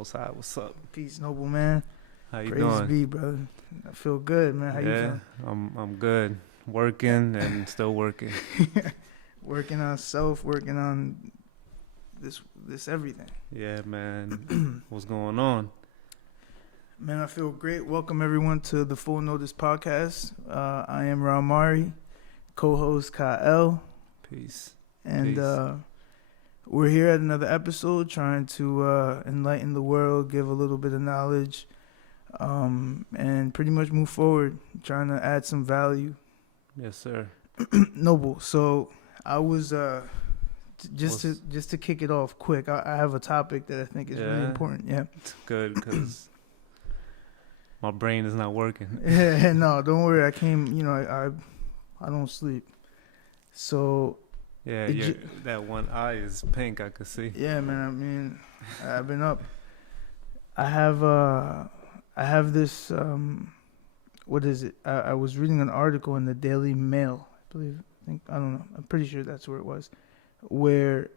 Most High. What's up? Peace, noble man. How you Praise doing? be, brother. I feel good, man. How you feeling? I'm good. Working and still working. Working on self, working on this everything. Yeah, man. What's going on? Man, I feel great. Welcome everyone to the Full Notice podcast. I am Ramari, co-host Kyle, Peace. and Peace. we're here at another episode trying to enlighten the world, give a little bit of knowledge, and pretty much move forward, trying to add some value. Yes, sir. Noble. So I was just to kick it off quick. I have a topic that I think is really important. Yeah. It's good because my brain is not working. Yeah. No, don't worry. I came. I don't sleep. So. Yeah, that one eye is pink. I could see. Yeah, man. I mean, I've been up. I have this. What is it? I was reading an article in the Daily Mail. I don't know. I'm pretty sure that's where it was, where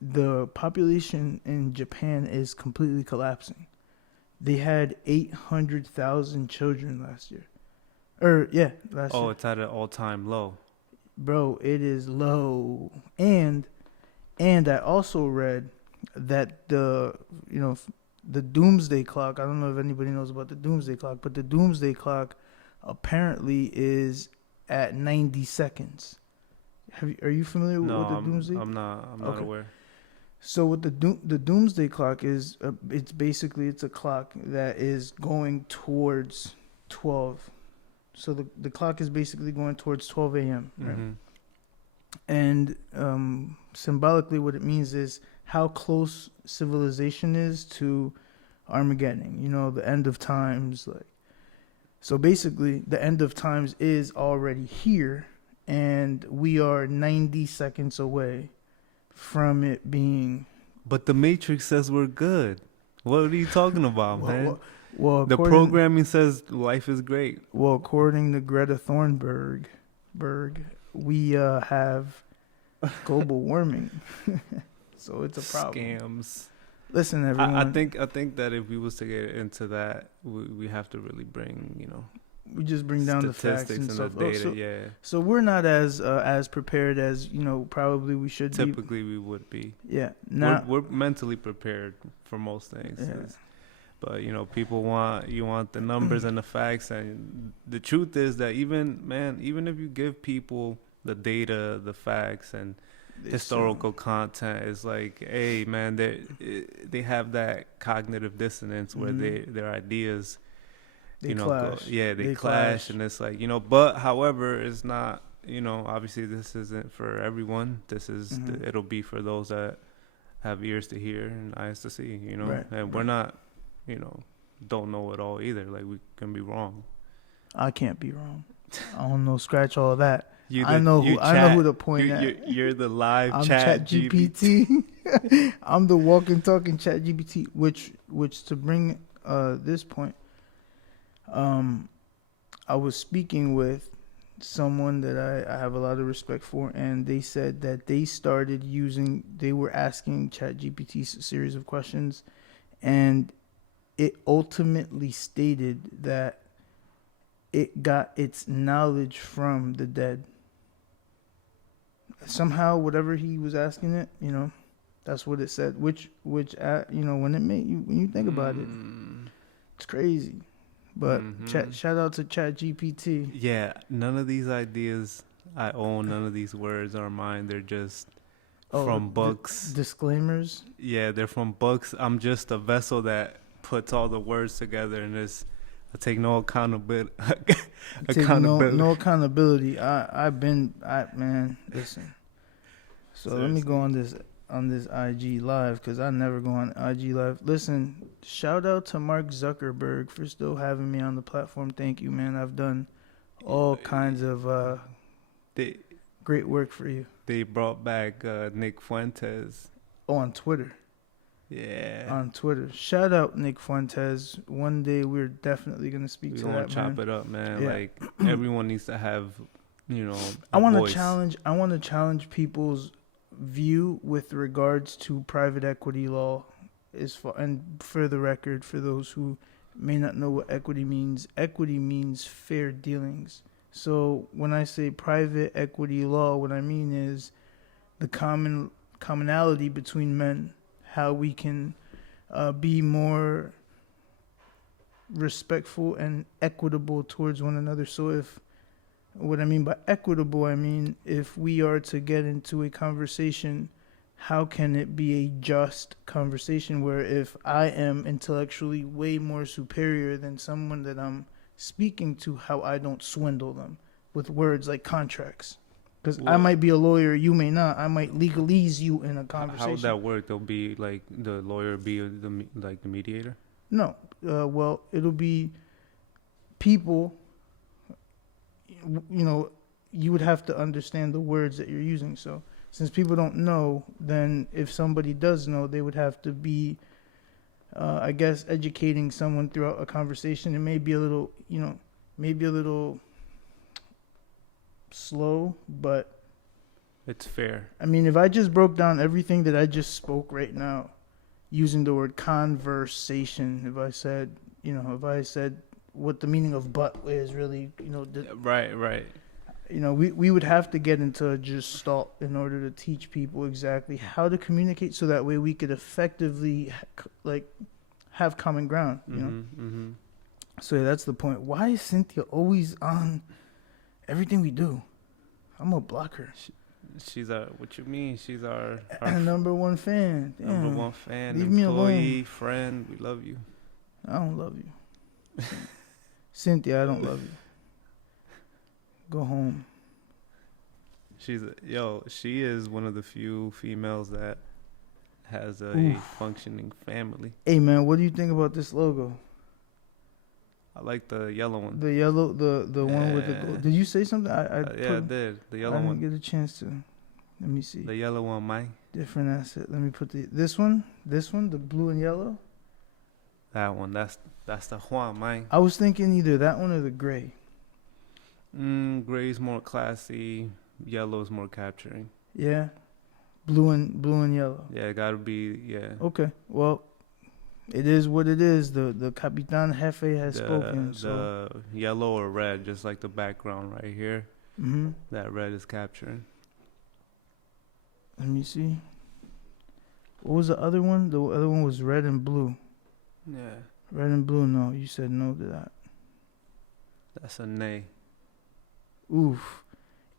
the population in Japan is completely collapsing. They had 800,000 children last year. Last year. Oh, it's at an all-time low. Bro, it is low. And I also read that the doomsday clock, I don't know if anybody knows about the doomsday clock, but the doomsday clock apparently is at 90 seconds. Are you familiar with the doomsday? I'm not aware. So what the doomsday clock is, it's a clock that is going towards 12. So the clock is basically going towards 12 a.m. Right? Mm-hmm. And symbolically, what it means is how close civilization is to Armageddon. The end of times. So basically, the end of times is already here, and we are 90 seconds away from it being. But the Matrix says we're good. What are you talking about, man? Well, the programming says life is great. Well, according to Greta Thunberg, we have global warming, so it's a problem. Scams. Listen, everyone. I think that if we was to get into that, we have to really bring we just bring down the facts and stuff. The data, So we're not as prepared as probably we should be. Typically, we would be. Yeah. We're mentally prepared for most things. Yeah. But people want the numbers and the facts, and the truth is that even if you give people the data, the facts, and historical content, it's like, hey man, they have that cognitive dissonance where their ideas clash. They clash, and it's like but however, it's not obviously this isn't for everyone. This is it'll be for those that have ears to hear and eyes to see, right, and we're not don't know it all either. Like, we can be wrong. I can't be wrong. I don't know. Scratch all that. I know who to point at. You're the live I'm chat GPT. I'm the walking, talking chat GPT. Which to bring this point, I was speaking with someone that I have a lot of respect for, and they said that they were asking chat GPT a series of questions, and it ultimately stated that it got its knowledge from the dead. Somehow, whatever he was asking it, that's what it said. Which when you think about it, it's crazy. But shout out to ChatGPT. Yeah, none of these ideas I own. None of these words are mine. They're just from books. Disclaimers. Yeah, they're from books. I'm just a vessel that puts all the words together, and I take no accountability. No accountability. Listen. So Seriously. Let me go on this IG live, because I never go on IG live. Listen, shout out to Mark Zuckerberg for still having me on the platform. Thank you, man. I've done all kinds of great work for you. They brought back Nick Fuentes. Oh, on Twitter. Yeah. On Twitter. Shout out Nick Fuentes. One day we're definitely going to speak to that, man. We're going to chop it up, man. Yeah. Like, everyone needs to have, I want to challenge people's view with regards to private equity law and for the record, for those who may not know what equity means fair dealings. So when I say private equity law, what I mean is the commonality between men, how we can be more respectful and equitable towards one another. So if what I mean by equitable, I mean if we are to get into a conversation, how can it be a just conversation where if I am intellectually way more superior than someone that I'm speaking to, how I don't swindle them with words like contracts? Because I might be a lawyer, you may not. I might legalese you in a conversation. How would that work? They'll be like the lawyer be the mediator? No. Well, it'll be people, you know, you would have to understand the words that you're using. So since people don't know, then if somebody does know, they would have to be, I guess, educating someone throughout a conversation. It may be a little, maybe a little slow, but it's fair. I mean, if I just broke down everything that I just spoke right now using the word conversation, if I said what the meaning of but is really, right. We would have to get into a gestalt in order to teach people exactly how to communicate, so that way we could effectively have common ground. Mm-hmm. So yeah, that's the point. Why is Cynthia always on everything we do? I'm gonna block her. She's our. What you mean? She's our number one fan. Damn. Number one fan. Leave me alone. Friend. We love you. I don't love you, Cynthia. I don't love you. Go home. She is one of the few females that has a functioning family. Hey man, what do you think about this logo? I like the yellow one. The yellow, the one with the gold. Did you say something? I did. The yellow one. I didn't get a chance to. Let me see. The yellow one, Mike. Different asset. Let me put this one, the blue and yellow. That one. That's the Juan, Mike. I was thinking either that one or the gray. Gray's more classy. Yellow's more capturing. Yeah. Blue and yellow. Yeah, it gotta be. Yeah. Okay. Well, it is what it is. The Capitan Jefe has spoken. The yellow or red, just like the background right here. Mm-hmm. That red is capturing. Let me see. What was the other one? The other one was red and blue. Yeah. Red and blue. No, you said no to that. That's a nay. Oof.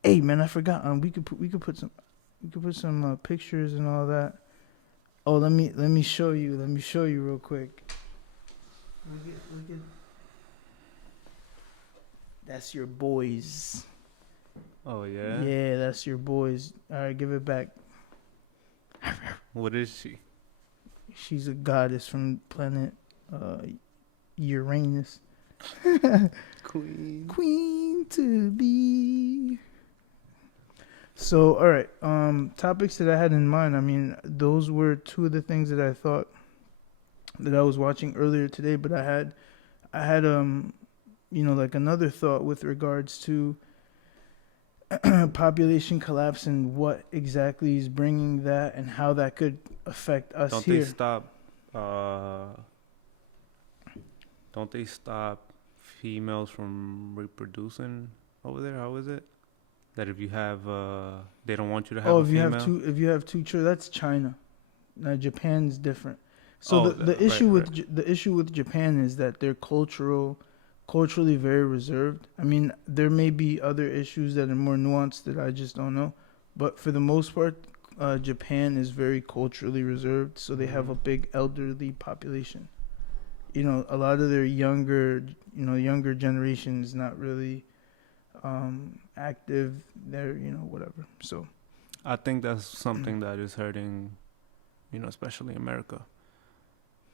Hey man, I forgot. We could put some pictures and all that. Oh, let me show you. Let me show you real quick. Look at. That's your boys. Oh yeah. Yeah, that's your boys. All right, give it back. What is she? She's a goddess from planet Uranus. Queen to be. So, all right, topics that I had in mind. I mean, those were two of the things that I thought that I was watching earlier today. But I had like another thought with regards to population collapse and what exactly is bringing that and how that could affect us here. Don't they stop females from reproducing over there? How is it? That if you have, they don't want you to have a female? If you have two children, that's China. Now Japan's different. So the issue with Japan is that they're culturally very reserved. I mean, there may be other issues that are more nuanced that I just don't know, but for the most part, Japan is very culturally reserved. So they have a big elderly population. A lot of their younger generation is not really active. They're whatever. So I think that's something that is hurting, especially America.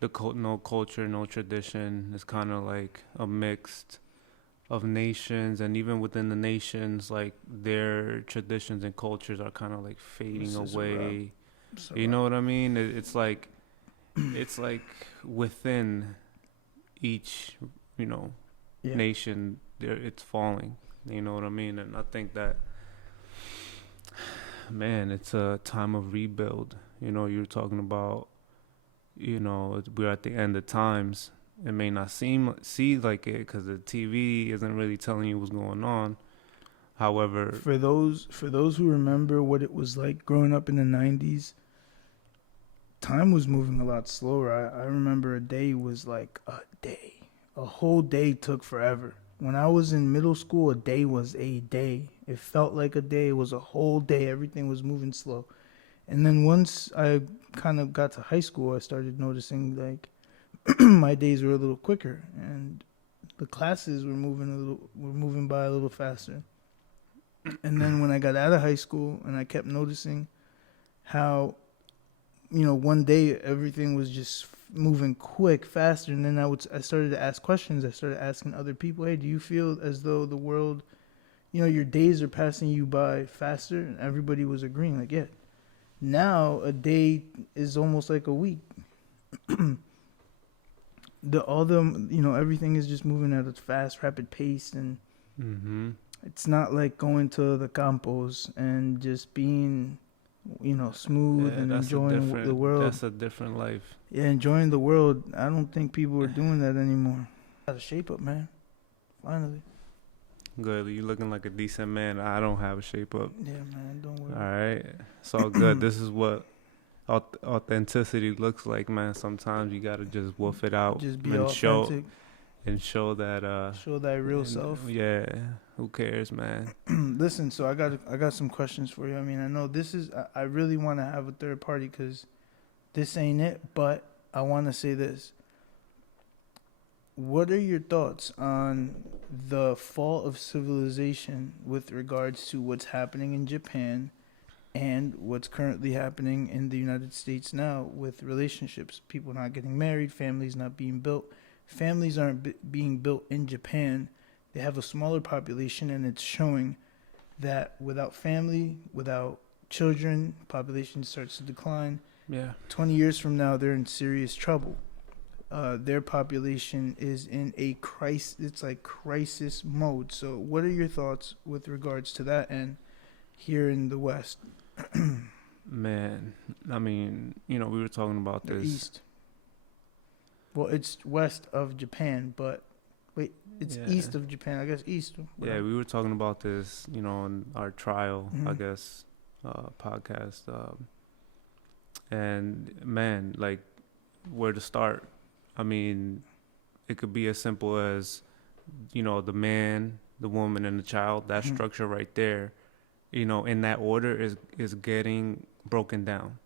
No culture, no tradition. It's kind of like a mix of nations, and even within the nations, like their traditions and cultures are kind of like fading away. You know what I mean? It's like within each nation, it's falling. You know what I mean? And I think that, man, it's a time of rebuild. You're talking about we're at the end of times. It may not see like it because the TV isn't really telling you what's going on. However, For those who remember what it was like growing up in the 90s, time was moving a lot slower. I remember a day was like a day. A whole day took forever. When I was in middle school, a day was a day. It felt like a day. It was a whole day. Everything was moving slow. And then once I kind of got to high school, I started noticing like my days were a little quicker and the classes were moving by a little faster. And then when I got out of high school and I kept noticing how, one day everything was just moving quick, faster, and then I started to ask questions. I started asking other people, "Hey, do you feel as though the world, your days are passing you by faster?" And everybody was agreeing, like, "Yeah." Now a day is almost like a week. Everything is just moving at a fast, rapid pace, and mm-hmm. it's not like going to the campos and just being, smooth and enjoying the world. That's a different life. Yeah, enjoying the world. I don't think people are doing that anymore. Got a shape up, man. Finally. Good. You looking like a decent man. I don't have a shape up. Yeah, man. Don't worry. All right. It's all good. This is what authenticity looks like, man. Sometimes you gotta just wolf it out. Just be and authentic. show that. Show thy real self. Yeah. Who cares, man? Listen, so I got some questions for you. I mean, I know this is. I really want to have a third party because this ain't it. But I want to say this. What are your thoughts on the fall of civilization with regards to what's happening in Japan and what's currently happening in the United States now with relationships? People not getting married, families not being built. Families aren't being built in Japan. They have a smaller population, and it's showing that without family, without children, population starts to decline. Yeah. 20 years from now, they're in serious trouble. Their population is in a crisis. It's like crisis mode. So what are your thoughts with regards to that and here in the West? Man, I mean, we were talking about The this. East. Well, it's west of Japan, but wait, it's east of Japan. I guess east. Yeah, we were talking about this, on our trial, Mhm. I guess, podcast. And man, like, where to start? I mean, it could be as simple as, the man, the woman, and the child. That Mhm. structure right there, in that order is getting broken down.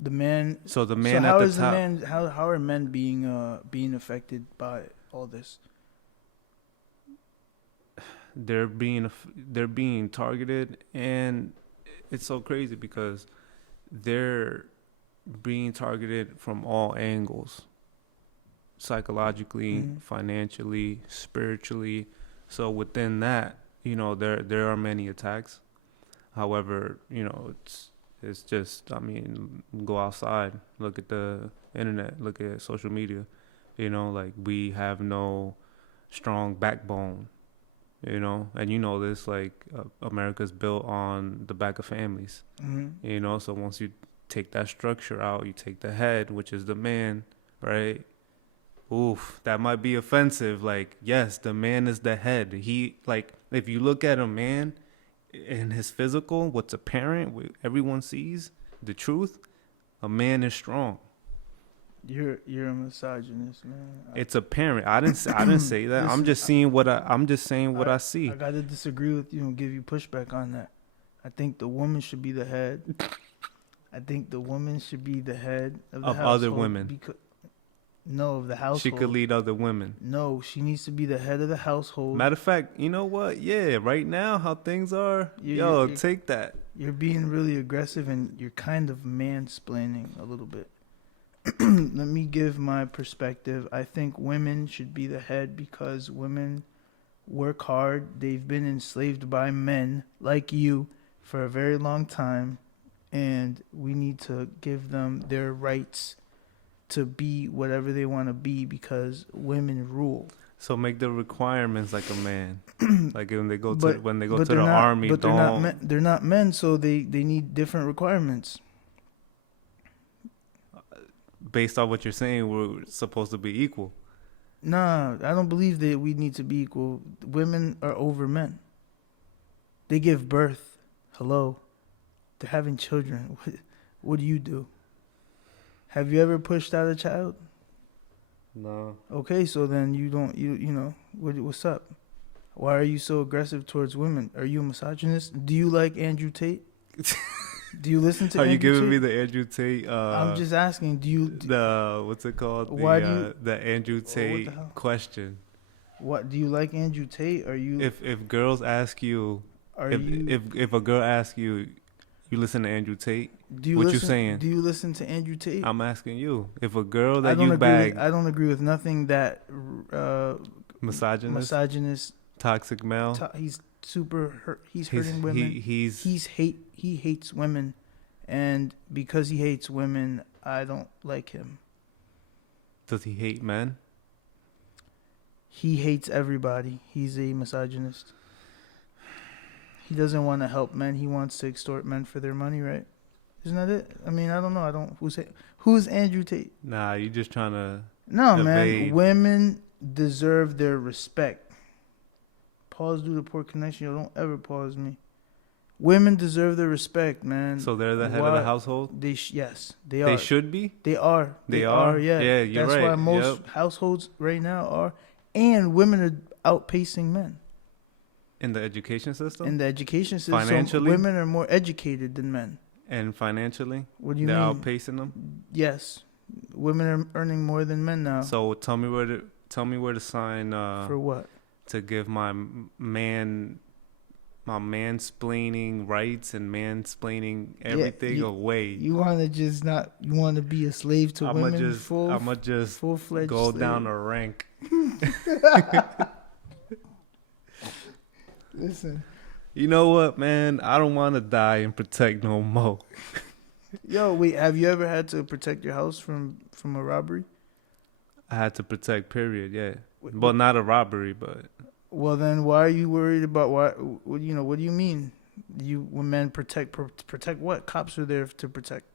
The man. So the So man how at the is top, the man? How are men being affected by all this? they're being targeted, and it's so crazy because they're being targeted from all angles, psychologically, Mhm. financially, spiritually. So within that, there are many attacks. However, it's just, I mean, go outside, look at the internet, look at social media. Like, we have no strong backbone. And this, like, America's built on the back of families. Mhm. So once you take that structure out, you take the head, which is the man, right? Oof, that might be offensive. Like, yes, the man is the head. Like, if you look at a man in his physical, what's apparent, everyone sees the truth, a man is strong. You're a misogynist, man. It's apparent. I didn't say that. I'm just saying what I see. I gotta disagree with you and give you pushback on that. I think the woman should be the head. I think the woman should be the head of the Of household. other women. No, of the household. She could lead other women. No, she needs to be the head of the household. Matter of fact, you know what? Yeah, right now, how things are, You're- take that. You're being really aggressive and you're kind of mansplaining a little bit. Let me give my perspective. I think women should be the head because women work hard. They've been enslaved by men like you for a very long time, and we need to give them their rights to be whatever they want to be because women rule. So make the requirements like a man. Like when they go to But- the they're not- army, but don't. they're not men, so they need different requirements. based on what you're saying, we're supposed to be equal. Nah, I don't believe that we need to be equal. Women are over men. They give birth. Hello. They're having children. What do you do? Have you ever pushed out a child? No. Okay, so then you don't, you know, what's up? Why are you so aggressive towards women? Are you a misogynist? Do you like Andrew Tate? Do you listen to Are Andrew you giving Tate? me the Andrew Tate? I'm just asking, do you, The what's it called? Why do you- The Andrew the Tate hell? question. what, do you like Andrew Tate? Are you, If girls ask you, are if you, if a girl asks you, you listen to Andrew Tate. do you what you listen, saying? do you listen to Andrew Tate? I'm asking you. If a girl I that don't you agree bag, with, I don't agree with nothing that, misogynist, misogynist, toxic male, he's super hurt, he's he's hurting women. he's He hates women, and because he hates women, I don't like him. does he hate men? He hates everybody. He's a misogynist. He doesn't want to help men. He wants to extort men for their money, right? Isn't that it? I mean, I don't know. I don't. Who's Andrew Tate? Nah, you just trying to. No, man. Evade. Women deserve their respect. Pause due to poor connection. Yo, don't ever pause me. Women deserve their respect, man. So they're the head of the household. Yes, they are. They should be. They are. They are? Yeah. Yeah, you're That's right. why most households right now are, and women are outpacing men In the education system. in the education system. Financially? Women are more educated than men. And financially, What do you they're mean? outpacing them. Yes, women are earning more than men now. So tell me where to sign For what? to give my mansplaining rights and mansplaining everything away. You want to just not? You want to be a slave to women? I'ma just full-fledged go slave. down a rank. Listen, You know what, man? I don't want to die and protect no more. yo, wait. Have you ever had to protect your house from a robbery? I had to protect, period. Yeah, but not a robbery, but. Well, then why are you worried about what you know? What do you mean? When men protect what? Cops are there to protect.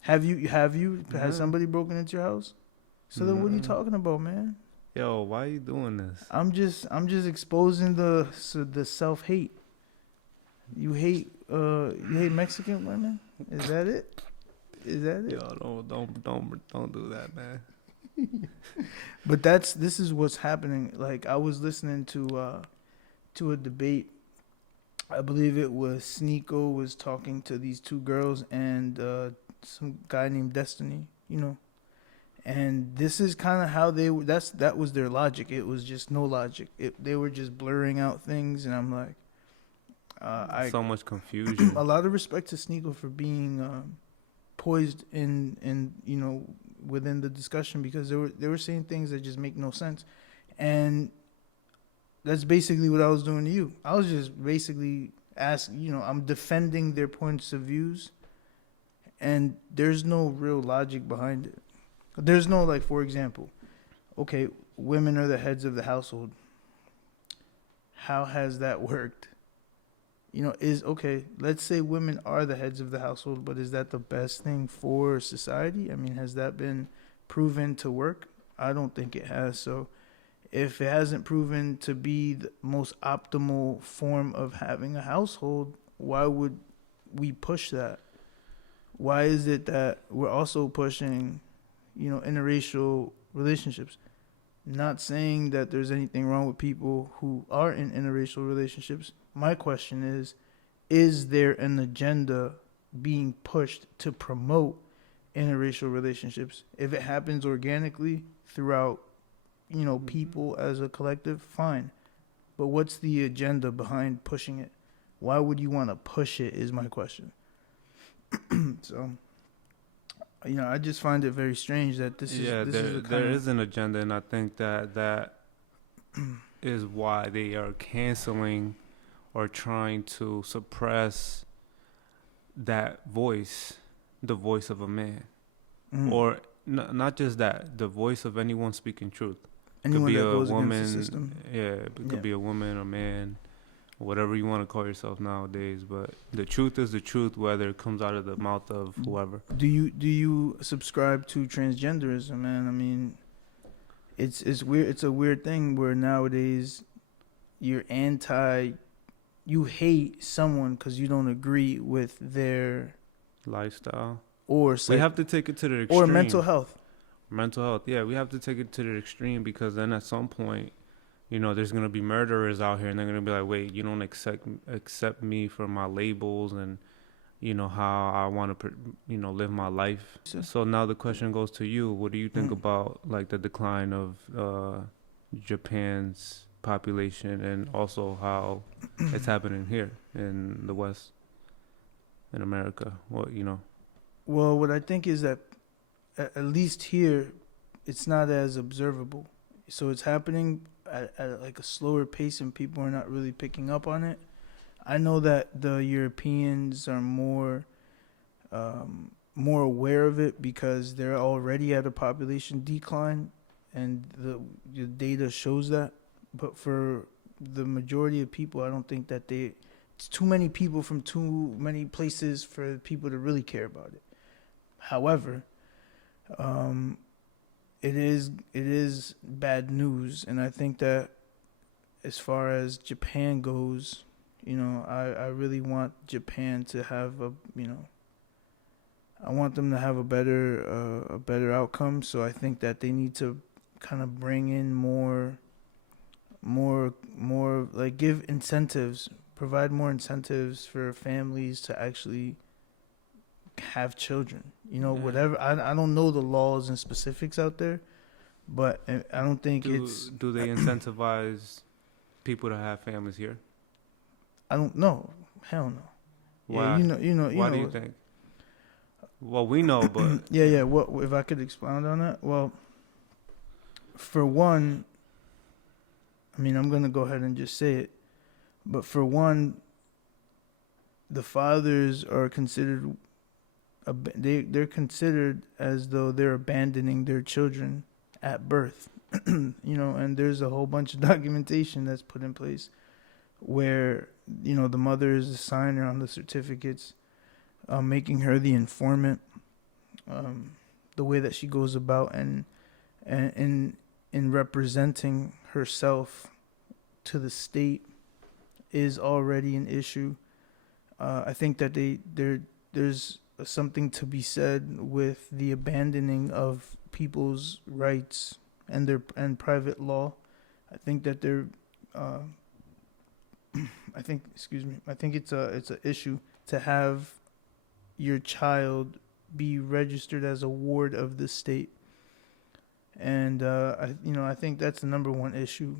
Have you has somebody broken into your house? So then what are you talking about, man? Yo, why are you doing this? I'm just exposing the self hate. You hate Mexican women? Is that it? Is that it? Yo, don't do that, man. But this is what's happening. Like, I was listening to a debate. I believe it was Sneeko was talking to these two girls and some guy named Destiny, you know. And this is kind of how they were. That was their logic. It was just no logic. They were just blurring out things, and I'm like, so much confusion. a lot of respect to Sneeko for being poised in you know, within the discussion, because they were saying things that just make no sense. And that's basically what I was doing to you. I was just basically asking, you know, I'm defending their points of views, and there's no real logic behind it. There's no, like, for example, okay, women are the heads of the household. How has that worked? You know, let's say women are the heads of the household, but is that the best thing for society? I mean, has that been proven to work? I don't think it has. So if it hasn't proven to be the most optimal form of having a household, why would we push that? Why is it that we're also pushing, you know, interracial relationships? Not saying that there's anything wrong with people who are in interracial relationships. My question is there an agenda being pushed to promote interracial relationships? If it happens organically throughout, you know, people as a collective, fine. But what's the agenda behind pushing it? Why would you want to push it is my question. So, you know, I just find it very strange that this there is an agenda, and I think that is why they are canceling or trying to suppress that voice, the voice of a man, or not just that, the voice of anyone speaking truth. Anyone could be that a goes woman, against the system. yeah, it could be a woman or man, whatever you want to call yourself nowadays. But the truth is the truth, whether it comes out of the mouth of whoever. Do you subscribe to transgenderism, man? I mean, it's weird. It's a weird thing where nowadays you're you hate someone because you don't agree with their Lifestyle. or We have to take it to the extreme. or mental health. Mental health. Yeah, we have to take it to the extreme, because then at some point, you know, there's gonna be murderers out here, and they're gonna be like, wait, you don't accept me for my labels and, you know, how I want to, you know, live my life. So now the question goes to you. What do you think about like the decline of Japan's population, and also how it's happening here in the West, in America? What, you know? Well, what I think is that at least here, it's not as observable. So it's happening at like a slower pace, and people are not really picking up on it. I know that the Europeans are more aware of it because they're already at a population decline, and the data shows that. But for the majority of people, I don't think that it's too many people from too many places for people to really care about it. However, it is bad news, and I think that as far as Japan goes, you know, I really want Japan to have I want them to have a better outcome. So I think that they need to kind of bring in more like give incentives, provide more incentives for families to actually have children. You know, whatever. I don't know the laws and specifics out there, but I don't think do they incentivize people to have families here? I don't know. Hell no. Why? Yeah, Why do you think? Well, we know, but yeah. What if I could expound on that? Well, for one, I mean, I'm gonna go ahead and just say it, but for one, the fathers are considered. They're considered as though they're abandoning their children at birth, you know, and there's a whole bunch of documentation that's put in place where, you know, the mother is the signer on the certificates, making her the informant, the way that she goes about and in representing herself to the state is already an issue. I think that there's something to be said with the abandoning of people's rights and private law. I think that I think it's a issue to have your child be registered as a ward of the state, and I think that's the number one issue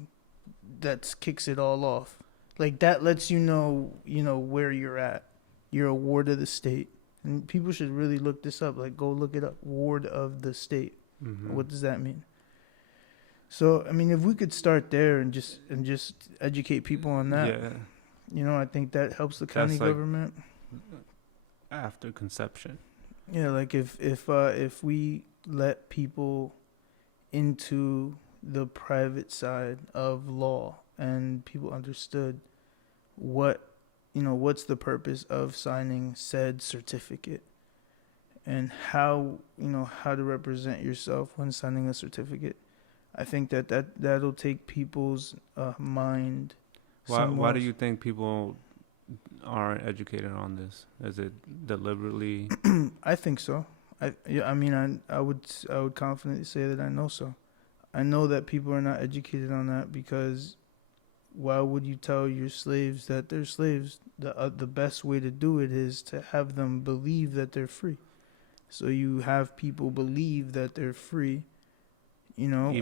that kicks it all off. Like that lets you know where you're at. You're a ward of the state. And people should really look this up. Like, go look it up. Ward of the state. Mm-hmm. What does that mean? So, I mean, if we could start there and just educate people on that, you know, I think that helps the county government. After conception. Yeah, like if we let people into the private side of law and people understood what's the purpose of signing said certificate and how to represent yourself when signing a certificate, I think that'll take people's mind. Why do you think people aren't educated on this? Is it deliberately? I think so. I would confidently say that I know so. I know that people are not educated on that because why would you tell your slaves that they're slaves? The best way to do it is to have them believe that they're free. So you have people believe that they're free, you know.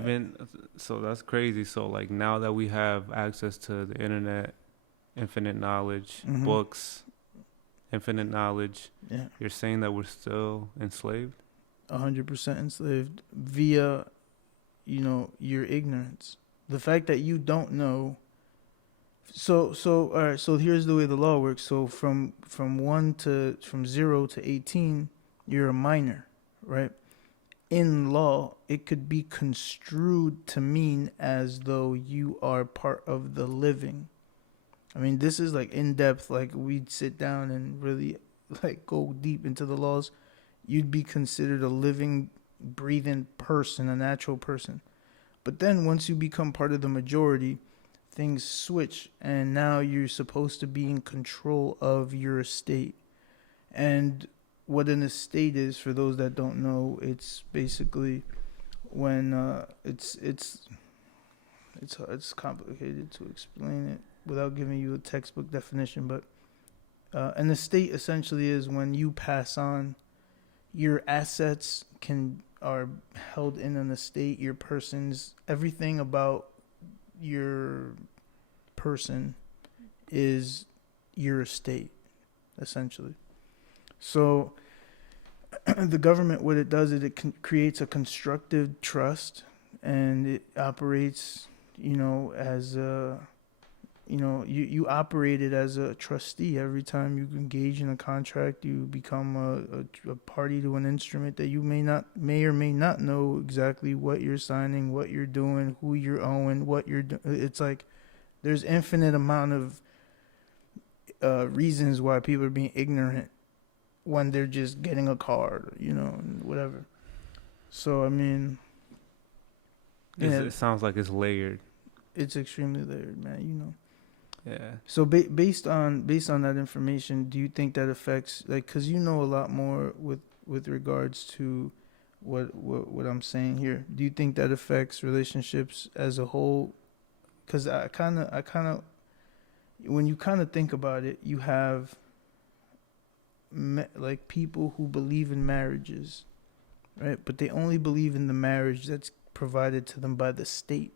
So that's crazy. So like now that we have access to the internet, infinite knowledge, books, infinite knowledge, you're saying that we're still enslaved? 100% enslaved via, your ignorance. The fact that you don't know. So all right. So here's the way the law works. So from 0 to 18, you're a minor, right? In law, it could be construed to mean as though you are part of the living. I mean, this is like in depth. Like we'd sit down and really like go deep into the laws. You'd be considered a living, breathing person, a natural person. But then once you become part of the majority, things switch, and now you're supposed to be in control of your estate. And what an estate is, for those that don't know, it's basically when it's complicated to explain it without giving you a textbook definition, but an estate essentially is when you pass on, your assets are held in an estate. Your person's everything about your person is your estate, essentially. So the government, what it does is it creates a constructive trust, and it operates, as a, you operate it as a trustee. Every time you engage in a contract, you become a party to an instrument that you may or may not know exactly what you're signing, what you're doing, who you're owing, what you're doing. It's like there's infinite amount of reasons why people are being ignorant when they're just getting a card, whatever. So I mean, it sounds like it's layered. It's extremely layered, man. Yeah. So based on that information, do you think that affects, like, because you know a lot more with regards to what I'm saying here? Do you think that affects relationships as a whole? Because I kind of, when you kind of think about it, you have like people who believe in marriages, right? But they only believe in the marriage that's provided to them by the state.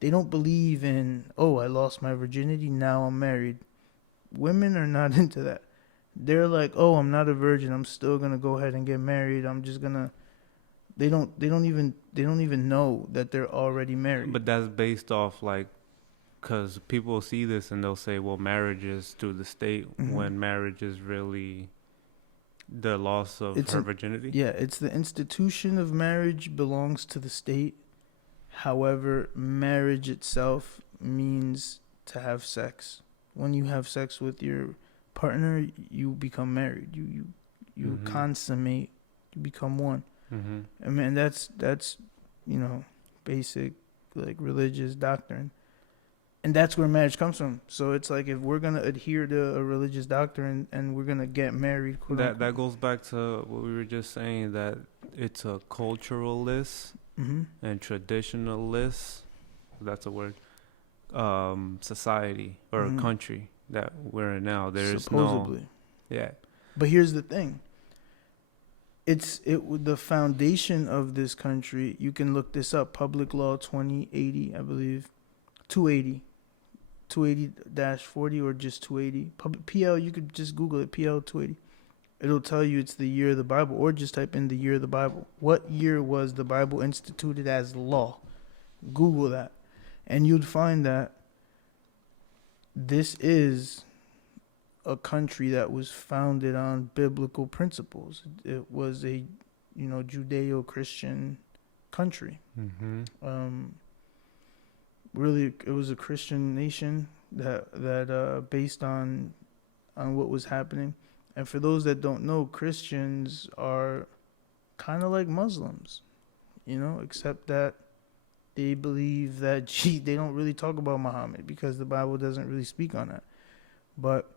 They don't believe in, oh, I lost my virginity, now I'm married. Women are not into that. They're like, oh, I'm not a virgin, I'm still gonna go ahead and get married. I'm just gonna. They don't even know that they're already married. But that's based off like, because people see this and they'll say, well, marriage is through the state, when marriage is really the loss of her virginity. Yeah, it's the institution of marriage belongs to the state. However, marriage itself means to have sex. When you have sex with your partner, you become married. You consummate. You become one. I mean, that's basic like religious doctrine, and that's where marriage comes from. So it's like, if we're gonna adhere to a religious doctrine and we're gonna get married, that goes back to what we were just saying, that it's a cultural list. And traditionalist, that's a word, society or country that we're in now. There's supposedly. Yeah. But here's the thing. The foundation of this country. You can look this up. Public Law 2080, I believe, 280, 280-40 or just 280. PL. You could just Google it. PL 280. It'll tell you it's the year of the Bible, or just type in the year of the Bible. What year was the Bible instituted as law? Google that. And you'd find that this is a country that was founded on biblical principles. It was a, Judeo-Christian country. Really, it was a Christian nation that based on what was happening. And for those that don't know, Christians are kind of like Muslims, except that they believe that they don't really talk about Muhammad because the Bible doesn't really speak on that. But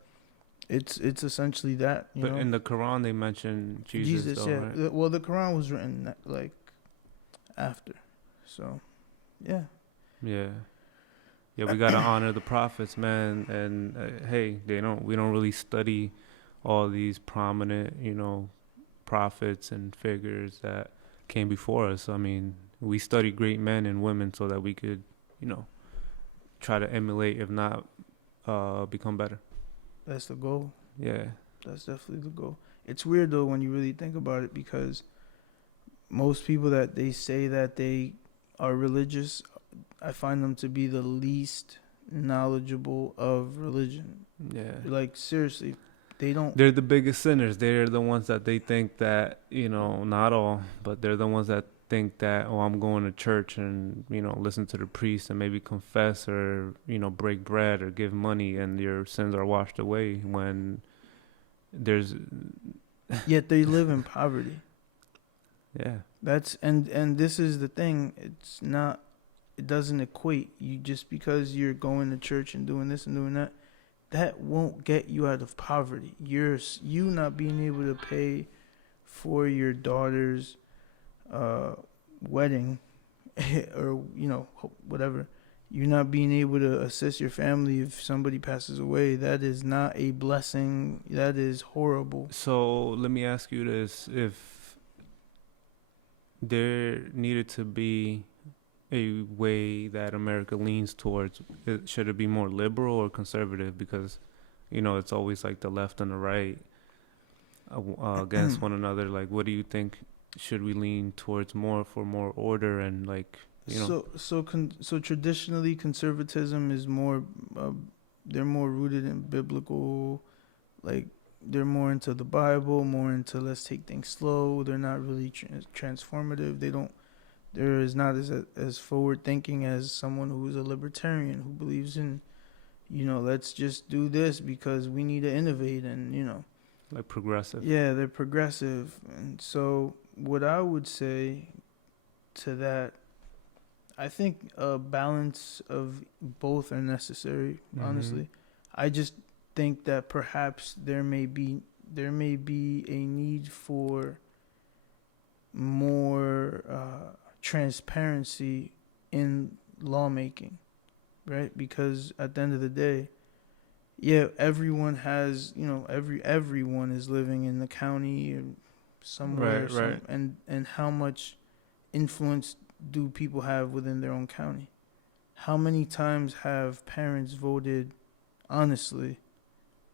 it's essentially that. But in the Quran, they mention Jesus though, yeah. Right? Well, the Quran was written like after, so yeah. Yeah. Yeah, we gotta honor the prophets, man. And hey, we don't really study all these prominent, prophets and figures that came before us. I mean, we study great men and women so that we could, try to emulate, if not become better. That's the goal. Yeah. That's definitely the goal. It's weird, though, when you really think about it, because most people that they say that they are religious, I find them to be the least knowledgeable of religion. Yeah. Like, seriously. They're the biggest sinners. They're the ones that they think that, not all, but they're the ones that think that, oh, I'm going to church and, listen to the priest and maybe confess or, break bread or give money and your sins are washed away when there's, Yet they live in poverty. yeah. That's and this is the thing. It's not. It doesn't equate. You just because you're going to church and doing this and doing that, that won't get you out of poverty. You not being able to pay for your daughter's wedding, or whatever. You not being able to assist your family if somebody passes away. That is not a blessing. That is horrible. So let me ask you this: if there needed to be a way that America leans towards, should it be more liberal or conservative? Because, it's always like the left and the right against one another. Like, what do you think? Should we lean towards more for more order and So traditionally, conservatism is more. They're more rooted in biblical, like they're more into the Bible, more into let's take things slow. They're not really transformative. They're not as forward thinking as someone who's a libertarian who believes in, let's just do this because we need to innovate and like progressive. Yeah, they're progressive, and so what I would say to that, I think a balance of both are necessary. Honestly, I just think that perhaps there may be a need for more transparency in lawmaking, right? Because at the end of the day, yeah, everyone has, everyone is living in the county or somewhere, right. And how much influence do people have within their own county? How many times have parents voted honestly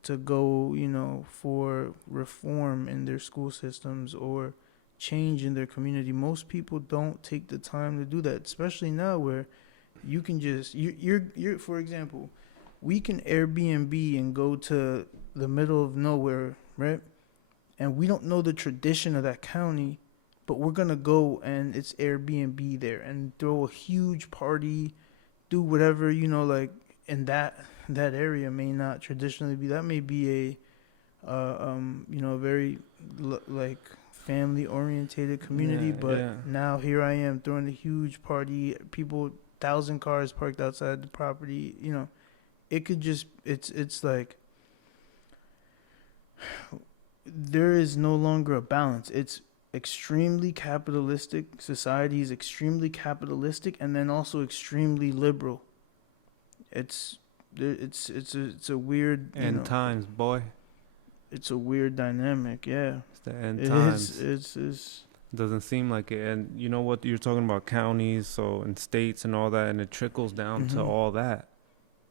to go, for reform in their school systems or change in their community? Most people don't take the time to do that, especially now where you can just you're for example, we can Airbnb and go to the middle of nowhere, right? And we don't know the tradition of that county, but we're gonna go and it's Airbnb there and throw a huge party, do whatever, like in that area may not traditionally be. That may be a very like family orientated community, but now here I am throwing a huge party, people, 1,000 cars parked outside the property. It could just it's like there is no longer a balance. It's extremely capitalistic. Society is extremely capitalistic and then also extremely liberal. It's a weird end times, boy. It's a weird dynamic. Yeah, it's the end times. It's doesn't seem like it. And you know what, you're talking about counties, so and states and all that, and it trickles down to all that.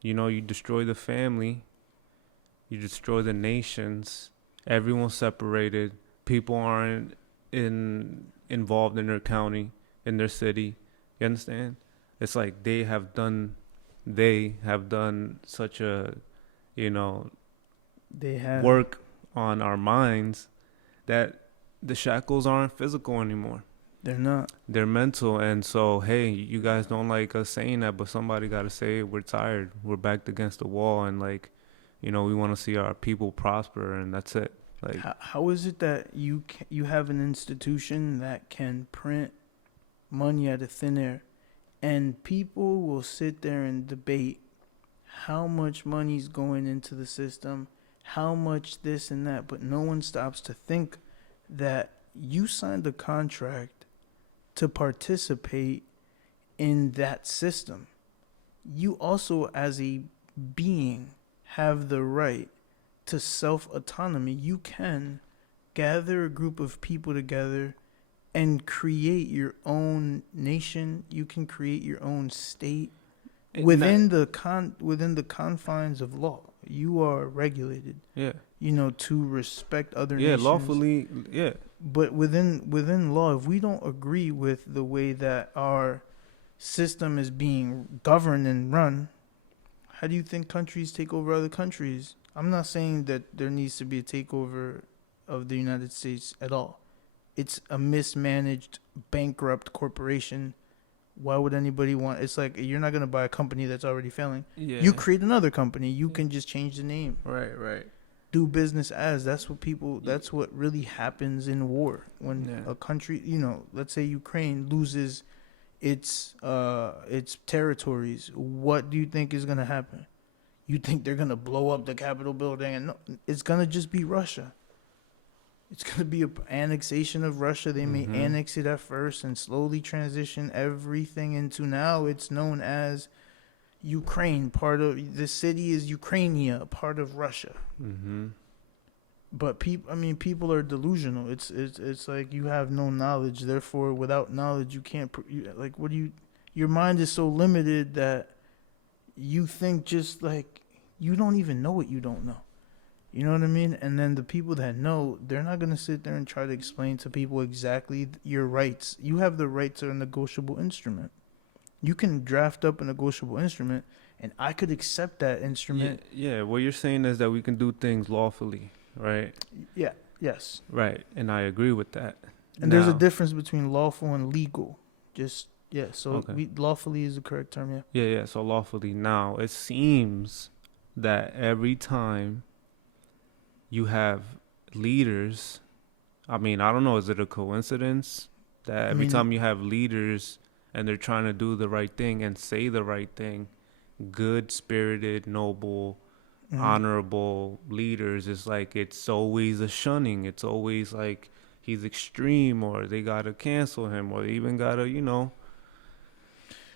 You destroy the family, you destroy the nations. Everyone's separated. People aren't involved in their county, in their city. You understand? It's like they have done such a, they have work on our minds that the shackles aren't physical anymore. They're not. They're mental. And so, hey, you guys don't like us saying that, but somebody got to say it. We're tired. We're backed against the wall. And, we want to see our people prosper. And that's it. Like, how is it that you have an institution that can print money out of thin air and people will sit there and debate how much money's going into the system, how much this and that, but no one stops to think that you signed a contract to participate in that system. You also, as a being, have the right to self-autonomy. You can gather a group of people together and create your own nation. You can create your own state within the confines of law. You are regulated. Yeah. To respect other nations. Yeah, lawfully. Yeah. But within law, if we don't agree with the way that our system is being governed and run, how do you think countries take over other countries? I'm not saying that there needs to be a takeover of the United States at all. it's a mismanaged, bankrupt corporation. Why would anybody want? It's like you're not gonna buy a company that's already failing. Yeah. You create another company. You can just change the name. Right. Do business as. That's what people. That's what really happens in war. When a country, let's say Ukraine loses its territories. What do you think is gonna happen? You think they're gonna blow up the Capitol building? And no, it's gonna just be Russia. It's going to be an annexation of Russia. They may annex it at first and slowly transition everything into, now it's known as Ukraine. Part of the city is Ukrainia, part of Russia. But people are delusional. It's like you have no knowledge. Therefore, without knowledge, you can't. Your mind is so limited that you think just like you don't even know what you don't know. You know what I mean? And then the people that know, they're not going to sit there and try to explain to people exactly your rights. You have the right to a negotiable instrument. You can draft up a negotiable instrument, and I could accept that instrument. Yeah, what you're saying is that we can do things lawfully, right? Yeah, yes. Right, and I agree with that. And there's a difference between lawful and legal. Lawfully is the correct term, yeah. Yeah, so lawfully. Now, it seems that every time you have leaders, I don't know, is it a coincidence that every time you have leaders and they're trying to do the right thing and say the right thing, good spirited, noble, honorable leaders, is like it's always a shunning. It's always like he's extreme, or they gotta cancel him, or they even gotta,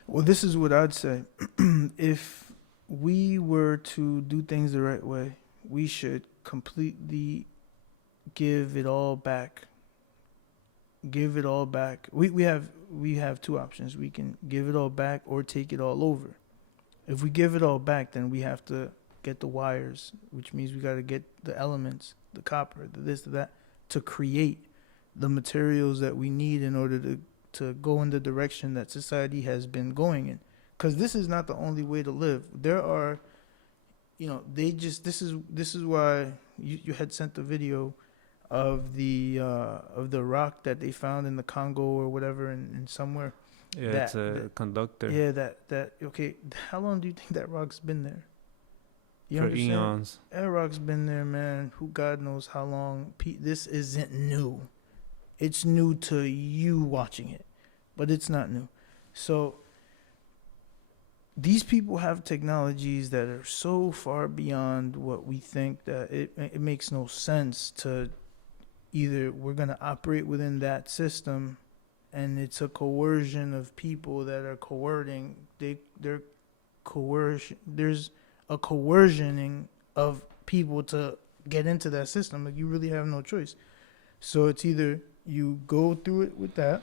Well, this is what I'd say. If we were to do things the right way, we should completely give it all back. Give it all back. We have two options. We can give it all back or take it all over. If we give it all back, then we have to get the wires, which means we got to get the elements, the copper, the this, the that, to create the materials that we need in order to go in the direction that society has been going in. Because this is not the only way to live. There are, this is why you had sent the video of the rock that they found in the Congo or whatever, in somewhere. Yeah, it's a conductor. Yeah, that okay. How long do you think that rock's been there? You For understand? eons. That rock's been there, man. Who God knows how long. This isn't new. It's new to you watching it, but it's not new. So these people have technologies that are so far beyond what we think that it makes no sense to either we're going to operate within that system, and it's a coercion of people that are coercing. They're coercion. There's a coercioning of people to get into that system. Like, you really have no choice. So it's either you go through it with that,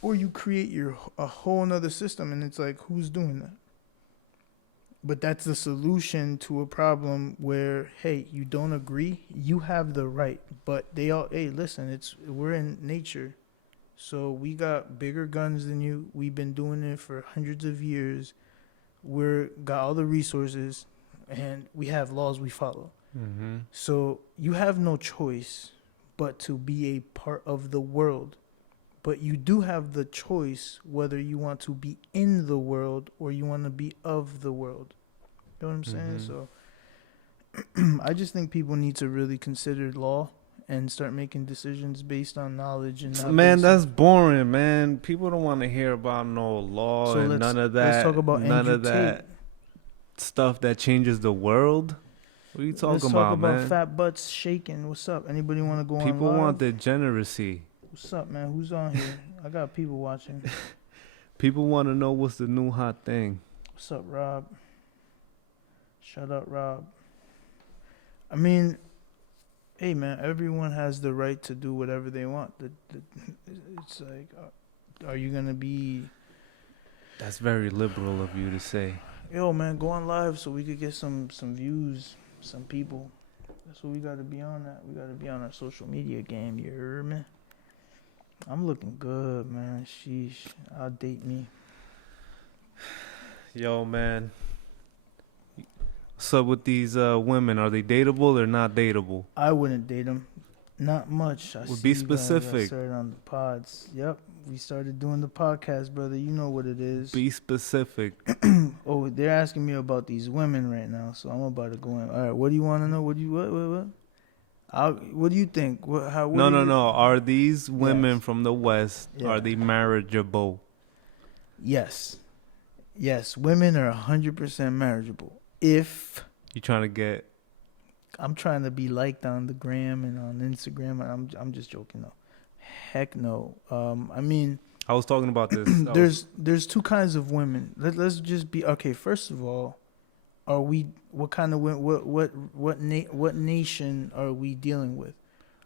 or you create a whole nother system, and it's like, who's doing that? But that's the solution to a problem where, hey, you don't agree, you have the right. But hey, listen, we're in nature, so we got bigger guns than you. We've been doing it for hundreds of years. Got all the resources, and we have laws we follow. So you have no choice but to be a part of the world. But you do have the choice whether you want to be in the world or you want to be of the world. You know what I'm saying? So I just think people need to really consider law and start making decisions based on knowledge. And man, that's boring, man. People don't want to hear about no law and none of that. Let's talk about none of that stuff that changes the world. What are you talking about, man? Let's talk about fat butts shaking. What's up? Anybody want to go on? People want degeneracy. What's up, man? Who's on here? I got people watching. People want to know what's the new hot thing. What's up, Rob? Shut up, Rob. I mean, hey, man, everyone has the right to do whatever they want. It's like, are you going to be... That's very liberal of you to say. Yo, man, go on live so we could get some views, some people. That's what we got to be on that. We got to be on our social media game, you heard me? I'm looking good, man. Sheesh. I'll date me. Yo, man. What's up with these women? Are they dateable or not dateable? I wouldn't date them. Not much. I Would see be you guys got specific. started on the pods. Yep, we started doing the podcast, brother. You know what it is. Be specific. Oh, they're asking me about these women right now, so I'm about to go in. All right, what do you want to know? What do you what? What do you think? What No, are no, your, no. Are these women Yes. from the West, Yeah. are they marriageable? Yes, yes. Women are 100% marriageable. If You trying to get... I'm trying to be liked on the gram and on Instagram, and I'm just joking though. Heck no. I mean, I was talking about this. there's two kinds of women. Let's just be okay. First of all, are we what kind of what nation are we dealing with?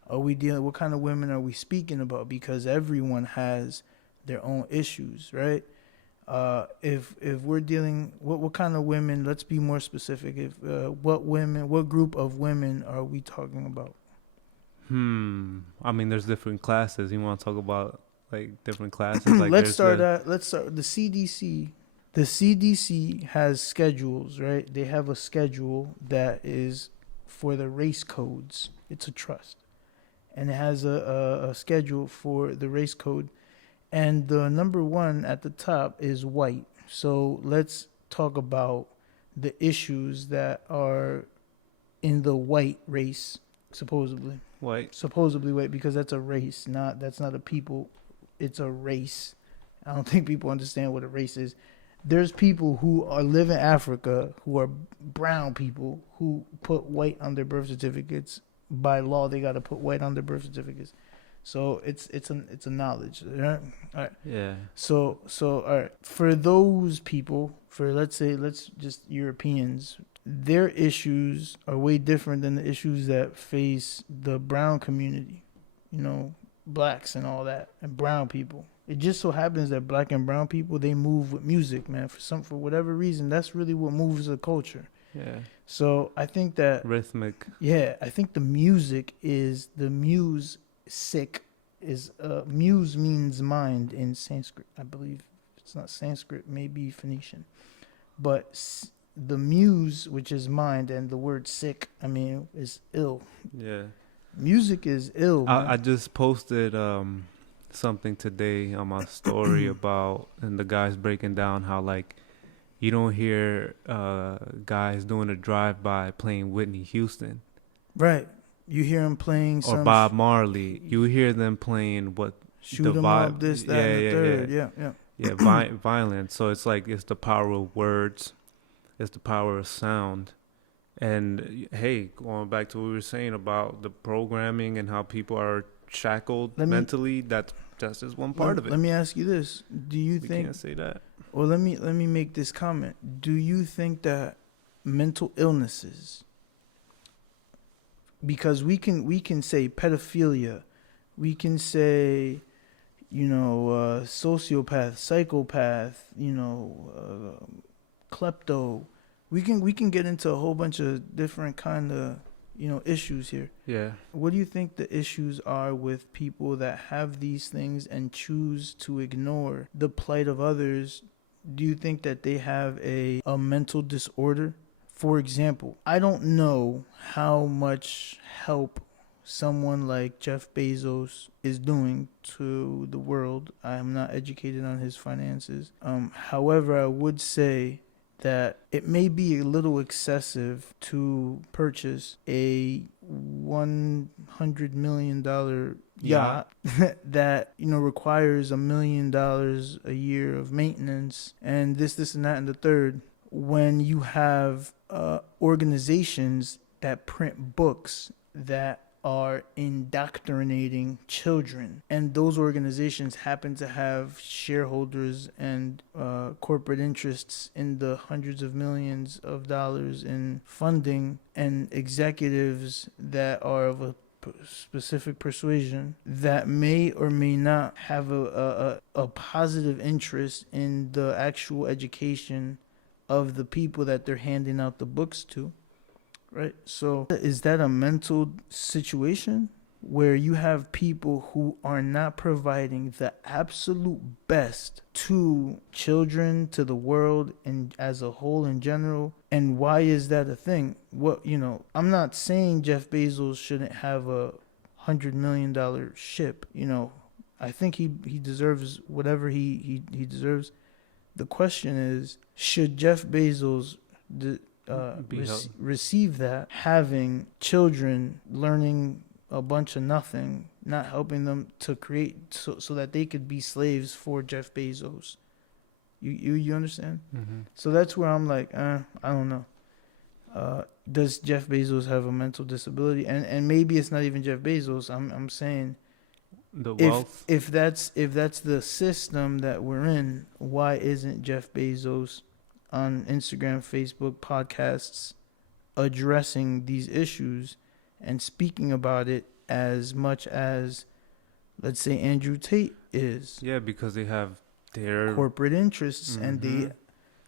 Are we dealing what kind of women are we speaking about? Because everyone has their own issues, right? If we're dealing what kind of women? Let's be more specific. If what group of women are we talking about? I mean, there's different classes. You want to talk about like different classes? Like Let's start the CDC. The CDC has schedules, right? They have a schedule that is for the race codes. It's a trust, and it has a schedule for the race code. And the number one at the top is white. So let's talk about the issues that are in the white race, supposedly. White. Supposedly white, because that's a race, that's not a people. It's a race. I don't think people understand what a race is. There's people who live in Africa who are brown people who put white on their birth certificates. By law, they got to put white on their birth certificates. So it's a knowledge, right? All right. Yeah. So all right. For those people, let's just Europeans, their issues are way different than the issues that face the brown community. You know, blacks and all that, and brown people. It just so happens that black and brown people, they move with music, man. For whatever reason, that's really what moves the culture. Yeah. So I think that Rhythmic. yeah, I think the music is the muse. Sick is muse means mind in Sanskrit. I believe it's not Sanskrit, maybe Phoenician, but the muse, which is mind, and the word sick, I mean, is ill. Yeah. Music is ill. I just posted something today on my story about, and the guy's breaking down how like you don't hear guys doing a drive-by playing Whitney Houston. Right. You hear him playing or Bob Marley. You hear them playing what shoot the 'em up, this, that, and the third. Yeah. Violence. So it's like it's the power of words, it's the power of sound, and hey, going back to what we were saying about the programming and how people are shackled mentally. That's just one part of it. Let me ask you this: do you think? Can't say that. Well, let me make this comment. Do you think that mental illnesses? Because we can say pedophilia, we can say, sociopath, psychopath, klepto. We can get into a whole bunch of different kind of issues here. Yeah. What do you think the issues are with people that have these things and choose to ignore the plight of others? Do you think that they have a mental disorder? For example, I don't know how much help someone like Jeff Bezos is doing to the world. I am not educated on his finances. However, I would say that it may be a little excessive to purchase a $100 million yacht that requires $1 million a year of maintenance and this and that and the third, when you have organizations that print books that are indoctrinating children, and those organizations happen to have shareholders and corporate interests in the hundreds of millions of dollars in funding, and executives that are of a specific persuasion that may or may not have a positive interest in the actual education of the people that they're handing out the books to, right? So is that a mental situation where you have people who are not providing the absolute best to children, to the world, and as a whole in general? And why is that a thing? I'm not saying Jeff Bezos shouldn't have $100 million ship. You know, I think he deserves whatever he deserves. The question is, should Jeff Bezos receive that, having children learning a bunch of nothing, not helping them to create so that they could be slaves for Jeff Bezos? You understand? Mm-hmm. So that's where I'm like, I don't know. Does Jeff Bezos have a mental disability? And maybe it's not even Jeff Bezos. I'm saying, The wealth. if that's the system that we're in, why isn't Jeff Bezos on Instagram, Facebook, podcasts addressing these issues and speaking about it as much as, let's say, Andrew Tate is? Yeah, because they have their corporate interests, and they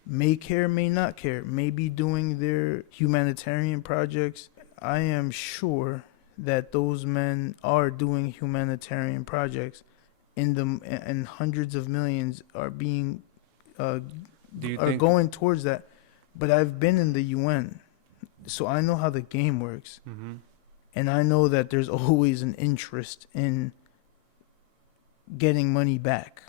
may care, may not care, may be doing their humanitarian projects. I am sure that those men are doing humanitarian projects, and hundreds of millions are being going towards that. But I've been in the UN, so I know how the game works, and I know that there's always an interest in getting money back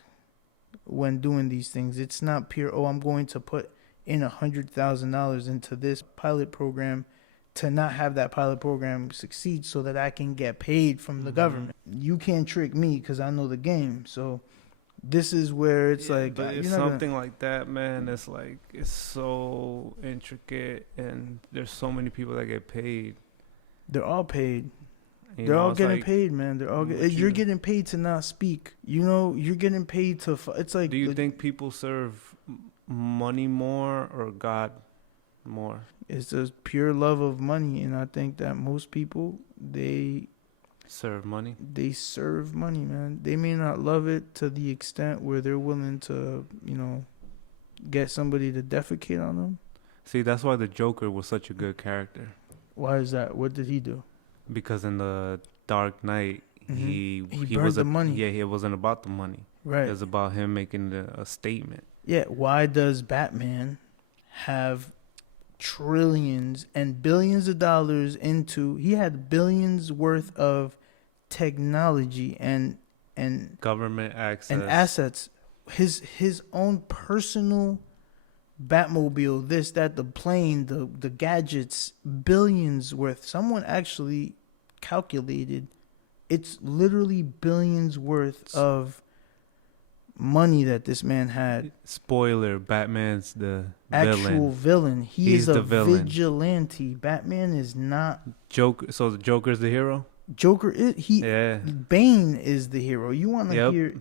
when doing these things. It's not pure, I'm going to put in $100,000 into this pilot program to not have that pilot program succeed so that I can get paid from the government. You can't trick me because I know the game. So this is where it's like, but it's something like that, man. It's like, it's so intricate, and there's so many people that get paid. They're all paid. They're all getting paid, man. They're all. You're getting paid to not speak. You know, you're getting paid to. It's like. Do you think people serve money more or God more? It's just pure love of money, and I think that most people they serve money. They serve money, man. They may not love it to the extent where they're willing to, get somebody to defecate on them. See, that's why the Joker was such a good character. Why is that? What did he do? Because in the Dark Knight, he burned the money. Yeah, it wasn't about the money. Right. It was about him making a statement. Yeah. Why does Batman have trillions and billions of dollars into? He had billions worth of technology and government access and assets. His own personal Batmobile, this, that, the plane, the gadgets, billions worth. Someone actually calculated it's literally billions worth of money that this man had. Spoiler, Batman's the actual villain. He's a vigilante. Batman is not Joker. So the Joker's the hero? Joker is Bane is the hero. You want to hear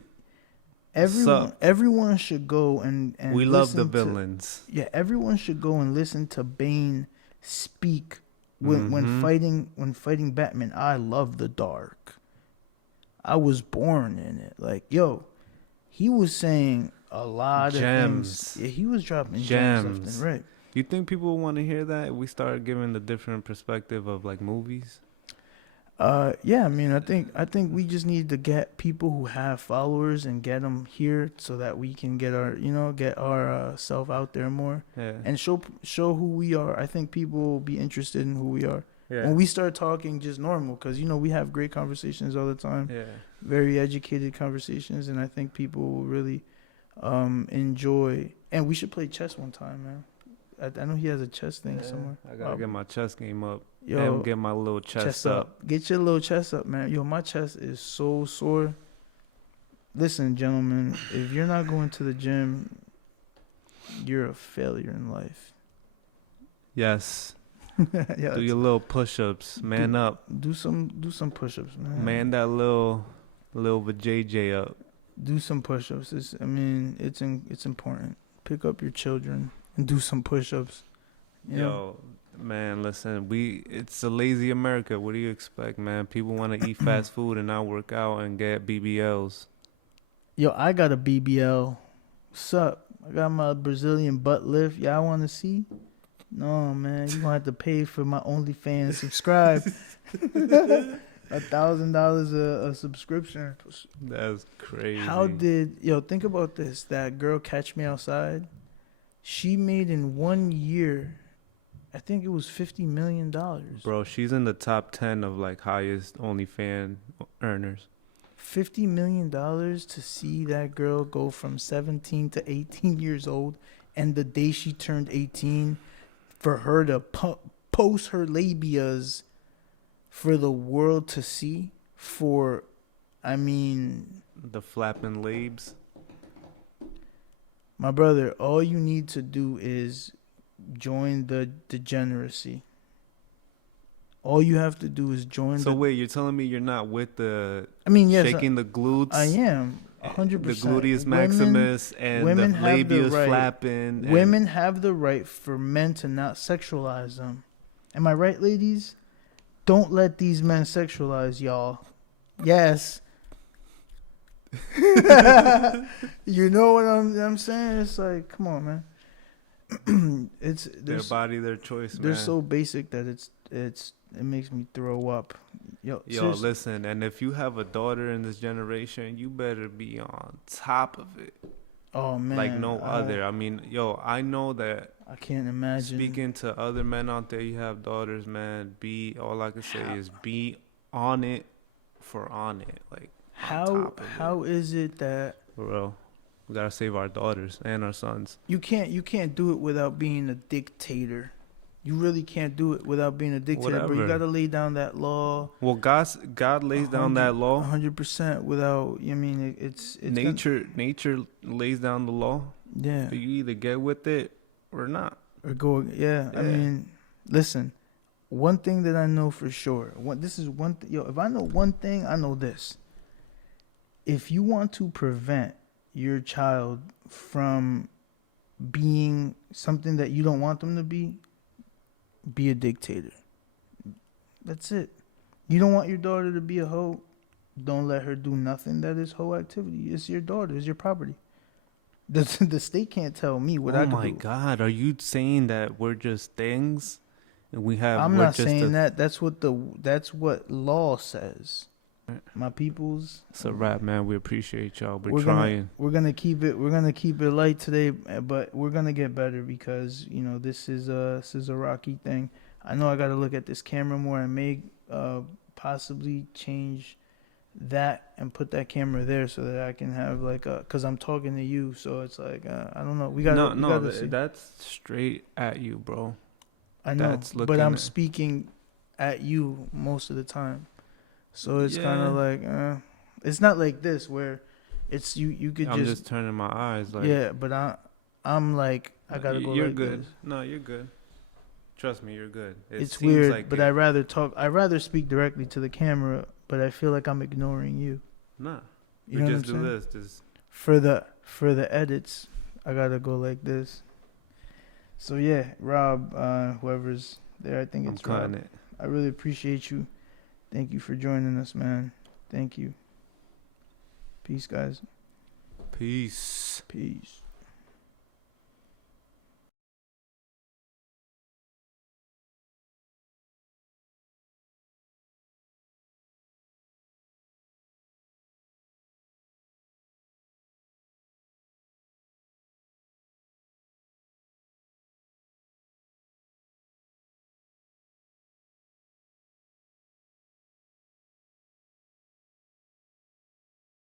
everyone should go and we love the villains. Everyone should go and listen to Bane speak when fighting Batman. I love the dark. I was born in it. Like, he was saying a lot of things. Yeah, he was dropping gems left and right. You think people want to hear that if we start giving the different perspective of like movies? Yeah, I mean, I think we just need to get people who have followers and get them here so that we can get our self out there more, and show who we are. I think people will be interested in who we are when we start talking just normal, because we have great conversations all the time, very educated conversations, and I think people will really enjoy. And we should play chess one time, man. I know he has a chess thing somewhere. I gotta get my chess game up. Yo, and get my little chest up. Get your little chest up, man. Yo, my chest is so sore. Listen, gentlemen, if you're not going to the gym, you're a failure in life. Yes. Do your little push-ups. Man up. Do some push-ups, man. Man that little JJ up. Do some push-ups. It's important. Pick up your children and do some push-ups. Yo, man, listen, it's a lazy America. What do you expect, man? People want to eat fast food and not work out and get BBLs. Yo, I got a BBL. What's up? I got my Brazilian butt lift. Y'all want to see? No, man, you gonna have to pay for my OnlyFans. Subscribe. $1,000 a subscription. That's crazy. Think about this. That girl, Catch Me Outside, she made in 1 year I think it was $50 million. Bro, she's in the top 10 of like highest OnlyFans earners. $50 million to see that girl go from 17 to 18 years old, and the day she turned 18, for her to post her labias for the world to see. I mean, The flapping labes. my brother, all you need to do is join the degeneracy. All you have to do is join. So wait, you're telling me you're not with the I mean, yes, shaking the glutes? I am. The 100%. gluteus maximus and the women have the labias right. flapping. Women have the right for men to not sexualize them. Am I right, ladies? Don't let these men sexualize y'all. Yes. You know what I'm saying? It's like, come on, man. Their body, their choice, they're man. so basic that it makes me throw up. Yo, listen, and if you have a daughter in this generation, you better be on top of it. Oh man, like no other. I mean, I know that. I can't imagine. Speaking to other men out there, you have daughters, man. All I can say is be on it. Like how is it that, bro, we gotta save our daughters and our sons. you can't do it without being a dictator. You really can't do it without being a dictator. Whatever. But you gotta lay down that law. Well, God lays down that law. 100% without. I mean, it's nature lays down the law. Yeah. So you either get with it or not. Or go. Yeah. I mean, listen. One thing that I know for sure. This is one. If I know one thing, I know this. If you want to prevent your child from being something that you don't want them to be a dictator. That's it. You don't want your daughter to be a hoe, don't let her do nothing that is hoe activity. It's your daughter. It's your property. The state can't tell me what I can do. Oh my God, are you saying that we're just things? And I'm not saying that. That's what law says. My peoples. It's a wrap, man. We appreciate y'all. We're trying. We're gonna keep it light today, but we're gonna get better because this is a rocky thing. I know I got to look at this camera more and may possibly change that and put that camera there so that I can have because I'm talking to you, so it's like I don't know. We got see. That's straight at you, bro. I know, but I'm speaking at you most of the time. So it's kind of like, it's not like this where it's you could I'm just turning my eyes like. Yeah, but I'm like, I gotta go. You're like good. This. No, you're good. Trust me, you're good. It's weird, like but I'd rather speak directly to the camera, but I feel like I'm ignoring you. Nah, you know just do this. For the edits, I gotta go like this. So yeah, Rob, whoever's there, I think it's Rob. I really appreciate you. Thank you for joining us, man. Thank you. Peace, guys. Peace. Peace.